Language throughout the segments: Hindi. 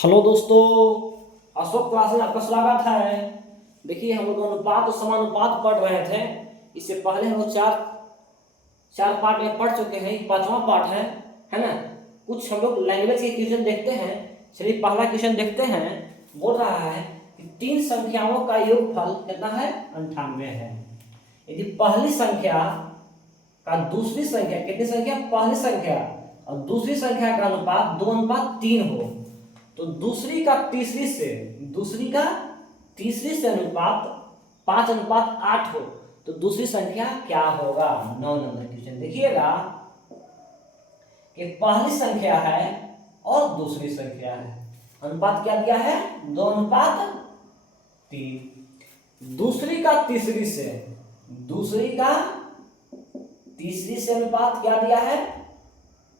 हेलो दोस्तों, अशोक क्लास में आपका स्वागत है। देखिए, हम लोग अनुपात और समानुपात पढ़ रहे थे। इससे पहले हम लोग चार चार पार्ट में पढ़ चुके हैं। पांचवा पार्ट है ना। कुछ हम लोग लैंग्वेज के क्वेश्चन देखते हैं। चलिए पहला क्वेश्चन देखते हैं। बोल रहा है कि तीन संख्याओं का योगफल कितना है? 98 है। यदि पहली संख्या का दूसरी संख्या, कितनी संख्या? पहली संख्या और दूसरी संख्या का अनुपात 2:3 हो, तो दूसरी का तीसरी से अनुपात 5:8 हो, तो दूसरी संख्या क्या होगा? 9 नंबर क्वेश्चन देखिएगा कि पहली संख्या है और दूसरी संख्या है, अनुपात क्या दिया है? 2:3। दूसरी का तीसरी से अनुपात क्या दिया है?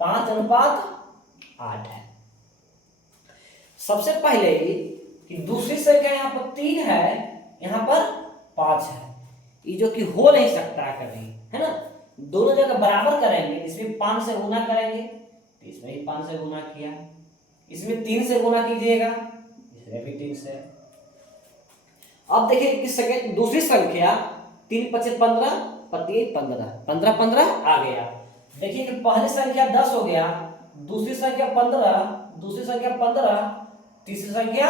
5:8 है। सबसे पहले कि दूसरी संख्या यहाँ पर 3 है, यहाँ पर 5 है, ये जो कि हो नहीं सकता कभी, है ना। दोनों जगह बराबर करेंगे, इसमें 5 से गुना करेंगे तो इसमें ही 5 से गुना किया, इसमें 3 से गुना कीजिएगा, इसमें भी 3 से। अब देखिए किस संख्या, दूसरी संख्या 3 5 15 15 15 15 आ गया। देखिए कि पहली संख्या 10 हो गया, दूसरी संख्या 15, तीसरी संख्या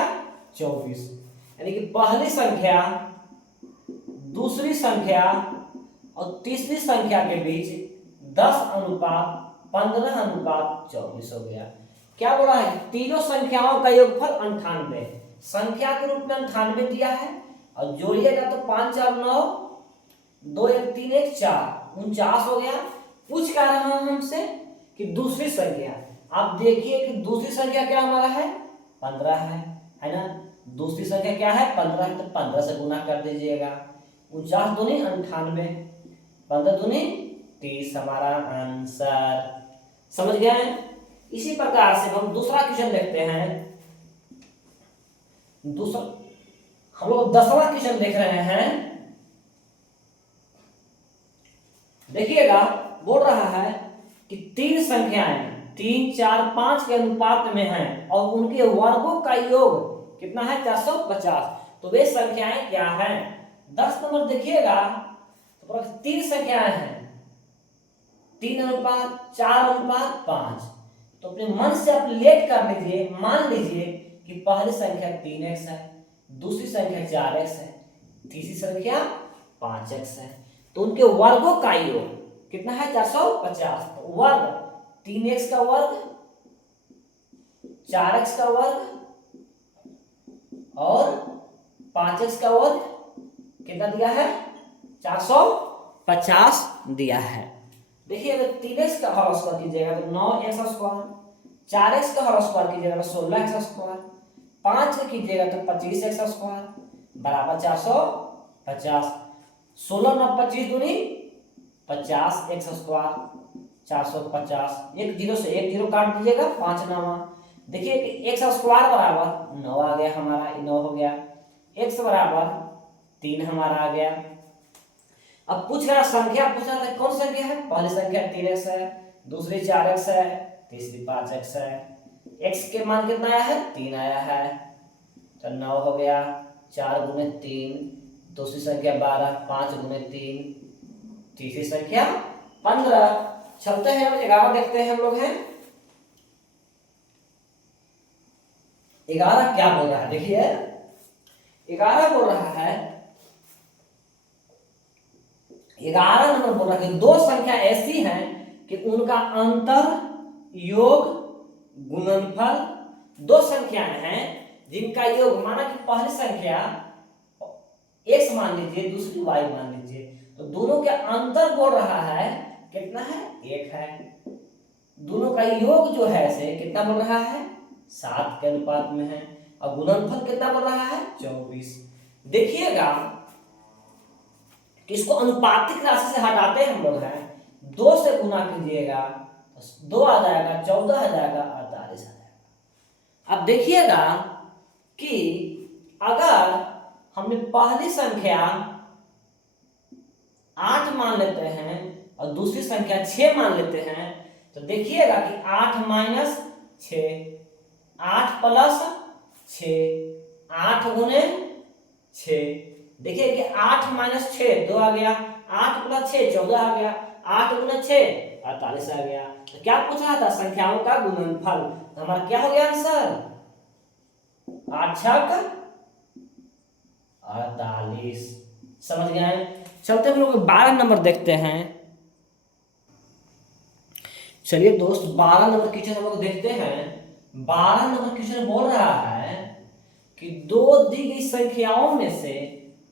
24, यानी कि पहली संख्या दूसरी संख्या और तीसरी संख्या के बीच 10:15:24 हो गया। क्या बोला है? तीनों संख्याओं का योगफल 98, संख्या के रूप में 98 दिया है, और जोड़िएगा तो 5 4 9, 2 1 3 1 4, 49 हो गया। पूछ क्या रहा है हमसे कि दूसरी संख्या। आप देखिए कि दूसरी संख्या क्या हमारा है? 15 है ना। दूसरी संख्या क्या है? 15 है, तो 15 से गुना कर दीजिएगा। 49 दूनी 98, 15 दूनी 30 हमारा आंसर। समझ गए? इसी प्रकार से हम दूसरा क्वेश्चन देखते हैं। दूसरा हम लोग 10वां क्वेश्चन देख रहे हैं। देखिएगा, बोल रहा है कि तीन संख्याएं 3 4 5 के अनुपात में हैं और उनके वर्गों का योग कितना है? 450। तो वे संख्याएं क्या हैं? 10 नंबर देखिएगा तो तीन संख्याएं हैं, 3:4:5। तो अपने मन से आप लेट कर लीजिए, मान लीजिए कि पहली संख्या 3x है, दूसरी संख्या 4x है, तीसरी संख्या 5x है, तो उनके वर्गों का योग कितना है? 450। तो वर्ग 3x का वर्ग, 4x का वर्ग और 5x का वर्ग कितना दिया है? 450 दिया है। देखिए, अगर 3x का होल स्क्वायर कीजिएगा तो 9x स्क्वायर, 4x का होल स्क्वायर कीजिएगा तो 16x स्क्वायर, 5 का कीजिएगा तो 25x स्क्वायर बराबर 450। 16 9 25 दूनी 50x स्क्वायर 450। एक जीरो से एक जीरो काट दीजिएगा, 5 9। देखिए कि x स्क्वायर बराबर 9 आ गया हमारा, 9 हो गया। x बराबर 3 हमारा आ गया। अब पूछ रहा संख्या, पूछ रहा है कौन संख्या है? पहली संख्या 3x है, दूसरी 4x है, तीसरी 5x है। x के मान कितना आया है? 3 आया है, तो 9 हो गया। 4 गुने 3, दूसरी संख्या 12, 5 गुने 3, तीसरी संख्या 15। चलते हैं, 11 देखते हैं हम लोग हैं। 11 क्या बोल रहा है? देखिए 11 बोल रहा है, 11 नंबर बोल रहा है कि दो संख्या ऐसी हैं कि उनका अंतर, योग, गुणनफल, दो संख्याएं हैं जिनका योग, माना कि पहली संख्या x मान लीजिए, दूसरी y मान लीजिए, तो दोनों के अंतर बोल रहा है कितना है? 1 है। दोनों का योग जो है से कितना बोल रहा है? 7 के अनुपात में है, और गुणनफल कितना बोल रहा है? 24। देखिएगा कि इसको अनुपातिक राशि से हटाते हम लोग हैं, 2 से गुना कीजिएगा तो 2 आ जाएगा, 14 आ जाएगा, 48 आ जाएगा। अब देखिएगा कि अगर हमने पहली संख्या 8 मान लेते हैं और दूसरी संख्या 6 मान लेते हैं, तो देखिएगा कि 8 - 6 8 प्लस 6, 8 गुने 6। देखिए कि 8 माइनस 6 2 आ गया, 8 प्लस 6 14 आ गया, 8 गुने 6 48 आ गया। तो क्या पूछ रहा था? संख्याओं का गुणनफल। तो हमारा क्या हो गया आंसर? 8 छक 48। समझ गए? चलते हम लोग 12 नंबर देखते हैं। चलिए दोस्त 12 नंबर क्वेश्चन हम लोग देखते हैं। 12 नंबर क्वेश्चन बोल रहा है कि दो दी गई संख्याओं में से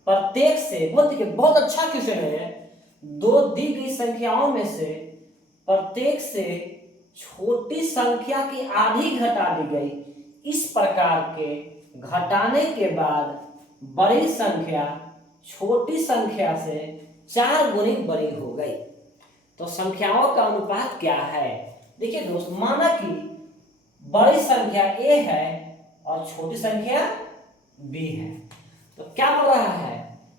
प्रत्येक से, बहुत अच्छा क्वेश्चन है। दो दी गई संख्याओं में से प्रत्येक से छोटी संख्या की आधी घटा दी गई। इस प्रकार के घटाने के बाद बड़ी संख्या छोटी संख्या से 4 गुनी बड़ी हो गई। तो संख्याओं का अनुपात क्या है? देखिए दोस्त, माना कि बड़ी संख्या a है और छोटी संख्या b है। तो क्या बोल रहा है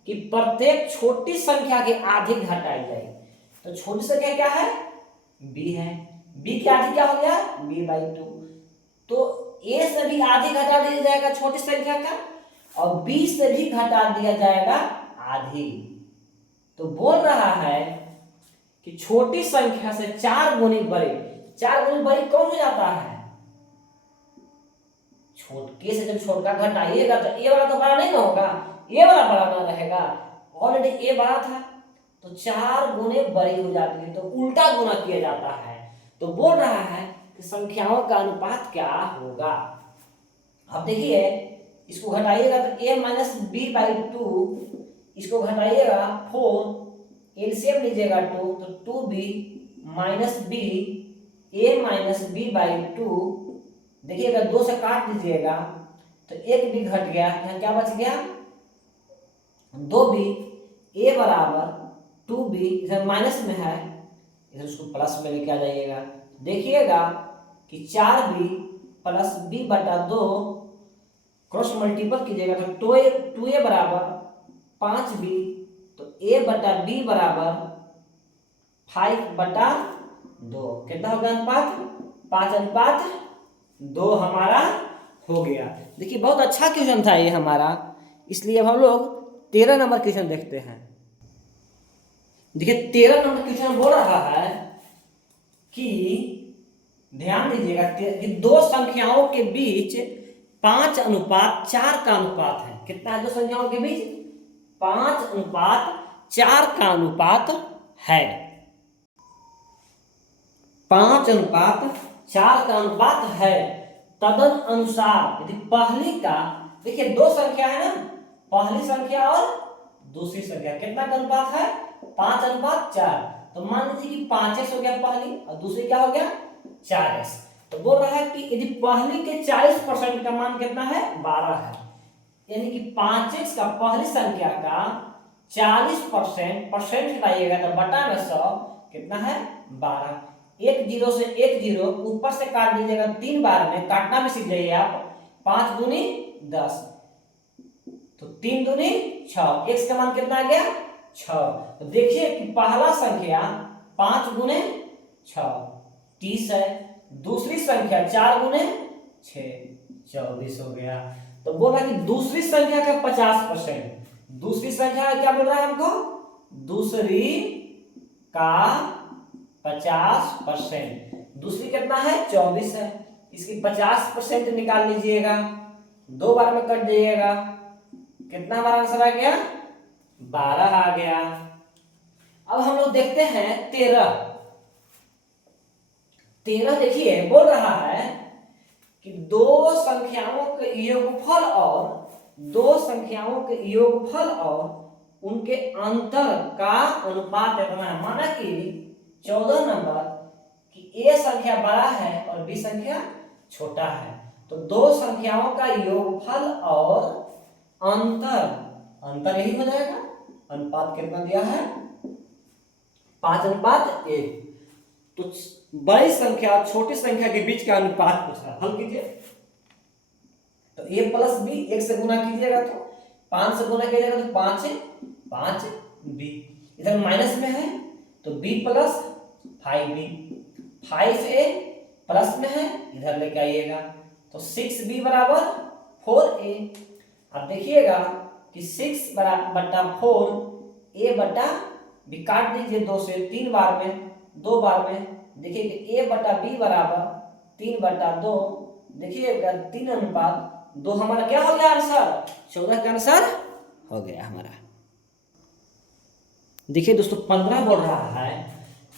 कि प्रत्येक छोटी संख्या की आधी घटाई जाए। तो छोटी संख्या क्या है? b है। b की आधी क्या हो गया? b/2। तो a से भी आधी घटा दिया जाएगा छोटी संख्या का, और b से भी घटा दिया जाएगा आधी। तो बोल रहा है कि छोटी संख्या से 4 गुनी बड़ी। 4 गुनी बड़ी कौन हो जाता है? के से जब छोटा घटाइएगा तो ए वाला तो बड़ा नहीं ना होगा, ए वाला बड़ा ना रहेगा। ऑलरेडी ए बड़ा था, तो 4 गुने बड़ी हो जाती है, तो उल्टा गुना किया जाता है। तो बोल रहा है कि संख्याओं का अनुपात क्या होगा। अब देखिए, इसको घटाइएगा तो a माइनस b/2, इसको घटाइएगा 4, एलसीएम लीजिएगा 2, तो 2b minus b, a minus b/2। देखिएगा 2 से काट दीजिएगा तो एक भी घट गया, यहाँ क्या बच गया? 2b। a बराबर 2b, इधर माइनस में है, इधर उसको प्लस में लेके आ जाइएगा। देखिएगा कि 4b plus b/2 cross multiple कीजिएगा तो 2a बराबर 5b, तो a/b बराबर 5/2। कितना होगा अनुपात? 5:2 हमारा हो गया। देखिए बहुत अच्छा क्वेश्चन था ये हमारा, इसलिए अब हम लोग 13 नंबर क्वेश्चन देखते हैं। देखिए 13 नंबर क्वेश्चन बोल रहा है कि ध्यान दीजिएगा कि दो संख्याओं के बीच 5:4 का अनुपात है। कितना है दो संख्याओं के बीच? 5:4 का अनुपात है। 5:4 का अनुपात है। तदन अनुसार यदि पहली का, देखिए दो संख्या है ना, पहली संख्या और दूसरी संख्या, कितना का अनुपात है? 5:4। तो मान लीजिए कि 5s हो गया पहली और दूसरी क्या हो गया? 4s। तो बोल रहा है कि यदि पहली के 40% का मान कितना है? 12 है। यानी कि 5x का पहली संख्या का 40% परसेंट हटाइएगा तो बटा में 100 कितना है? 12। एक जीरो से एक जीरो ऊपर से काट दीजिएगा 3 बार में, काटना भी सीख जाइए आप। 5 दूनी 10, तो 3 दूनी 6, x का मान कितना आ गया? 6। तो देखिए कि पहला संख्या 5 गुने 6 30 है, दूसरी संख्या 4 गुने 6 24 हो गया। तो बोल रहा है कि दूसरी संख्या का 50%, दूसरी संख्या क्या बोल रहा है हमको? दूसरी का 50%, दूसरी कितना है? 24 है, इसकी 50% निकाल लीजिएगा, 2 बार में कट जाइएगा, कितना हमारा आंसर आ गया? 12 आ गया। अब हम लोग देखते हैं 13 देखिए बोल रहा है कि दो संख्याओं के योगफल और उनके अंतर का अनुपात कितना है। माना कि 14 नंबर कि a संख्या बड़ा है और b संख्या छोटा है, तो दो संख्याओं का योगफल और अंतर यही हो जाएगा। अनुपात कितना दिया है? 5:1। तो बड़ी संख्या और छोटी संख्या के बीच का अनुपात पूछा, हल कीजिए। तो a प्लस b 1 से गुना कीजिएगा तो 5 से गुना कीजिएगा तो 5b, इधर माइनस में है तो b plus 5b, 5a plus में है इधर लेके आइएगा तो 6b बराबर 4a। अब देखिएगा कि 6 बटा 4 a बटा b काट दीजिए 2 से 3 बार में, 2 बार में। देखिए कि a बटा b बराबर 3 बटा 2, देखिएगा 3 अनुपात 2 हमारा क्या हो गया आंसर, 14 का आंसर हो गया हमारा। देखिए दोस्तों 15 बोल रहा है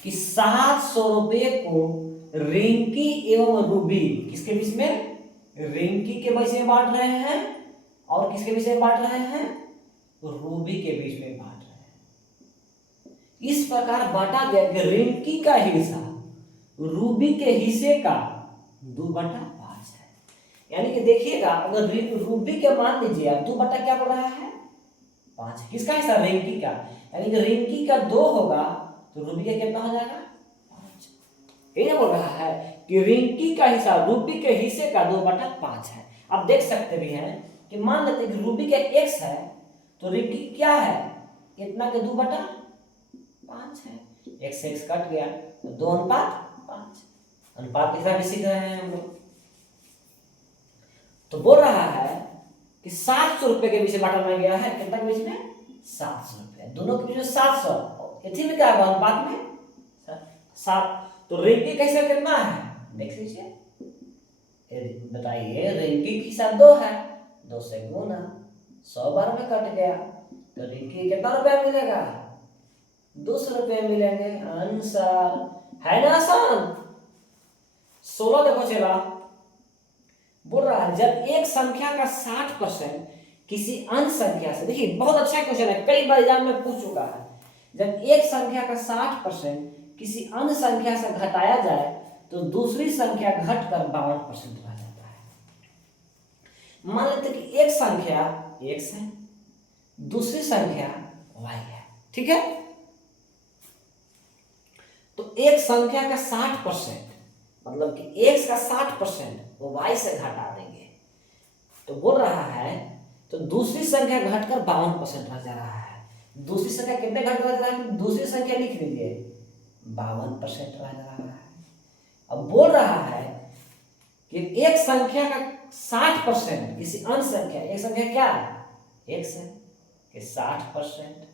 कि 700 रुपये को रिंकी एवं रूबी किसके बीच में, रिंकी के बीच में बांट रहे हैं और किसके बीच में बांट रहे हैं, रूबी के बीच में बांट रहे हैं। इस प्रकार बांटा गया कि रिंकी का हिस्सा रूबी के हिस्से का 2/5 है। यानी कि देखिएगा अगर रूबी के मान लीजिए आप 2 बटा क्या बोल रहा है, 5। किसका हिस्सा, रिंकी का। यानी कि रिंकी का 2 होगा तो रूबी का कितना हो जाएगा, 5। ये बोल रहा है कि रिंकी का हिस्सा रूबी के हिस्से का 2/5 है। आप देख सकते भी हैं कि मान लेते हैं कि रूबी का x है तो रिंकी क्या है, इतना के 2/5 है। x से x कट गया तो 2:5। अनुपात कितना भी सीख रहे हैं हम लोग। तो बोल रहा है कि 700 रुपए के बीच में बांटा गया है, कितना के बीच में, 700 रुपए, दोनों के बीच में 700। इसी में क्या होगा, अनुपात में 7। तो रिंकी कैसे कितना है, देख लीजिए, बताइए। रिंकी की हिस्सा 2 है, 2 से गुना 100 बार में कट गया तो रिंकी कितना रुपया मिलेगा, 200 रुपये मिलेंगे। आंसर है ना आसान। 16 देखो चला, बोल रहा है जब एक संख्या का 60% किसी अन्य संख्या से, देखिए बहुत अच्छा क्वेश्चन है, कई बार एग्जाम में पूछ चुका है। जब एक संख्या का 60% किसी अन्य संख्या से घटाया जाए तो दूसरी संख्या घटकर 52% रह जाता है। मान लेते कि एक संख्या x है, दूसरी संख्या y है, ठीक है। तो एक संख्या का 60% मतलब कि x का 60% वो y से घटा देंगे तो बोल रहा है तो दूसरी संख्या घटकर 52% रह जा रहा है। दूसरी संख्या कितने घट रह जा रहा है, दूसरी संख्या लिख लीजिए, 52% रह जा रहा है। अब बोल रहा है कि एक संख्या का 60% किसी अन्य संख्या, एक संख्या क्या है, x है, कि 60%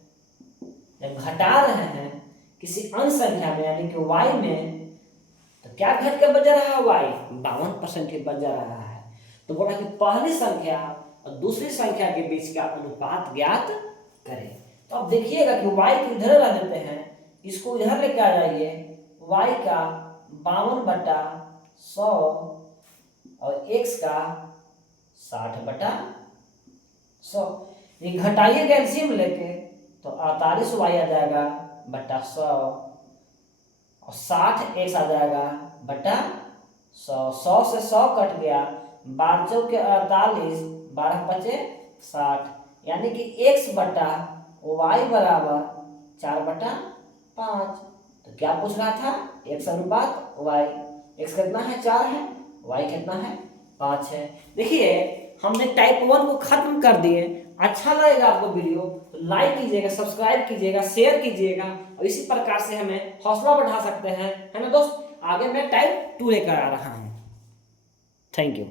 जब घटा रहे हैं किसी अन्य संख्या में यानी कि y में, तो क्या घट कर बच रहा है, y 52% के बच जा रहा है। तो बोला कि पहली संख्या और दूसरी संख्या के बीच का अनुपात ज्ञात करें। तो अब देखिएगा कि y को इधर ला देते हैं, इसको इधर लेके आ जाइए, y का 52/100 और x का 60/100। ये घटाइए एलसीएम लेके तो 48y आ जाएगा बटा 100 और 60x आ जाएगा बटा 100। 100 से 100 कट गया, 12 के 48, 12 बचे 60, यानी कि x बटा y बराबर 4/5। तो क्या पूछ रहा था, x अनुपात y, x कितना है 4 है, y कितना है 5 है। देखिए हमने टाइप 1 को खत्म कर दिए। अच्छा लगेगा आपको वीडियो तो लाइक कीजिएगा, सब्सक्राइब कीजिएगा, शेयर कीजिएगा और इसी प्रकार से हमें हौसला बढ़ा सकते हैं, है ना दोस्त। आगे मैं टाइप 2 लेकर आ रहा हूँ। Thank you.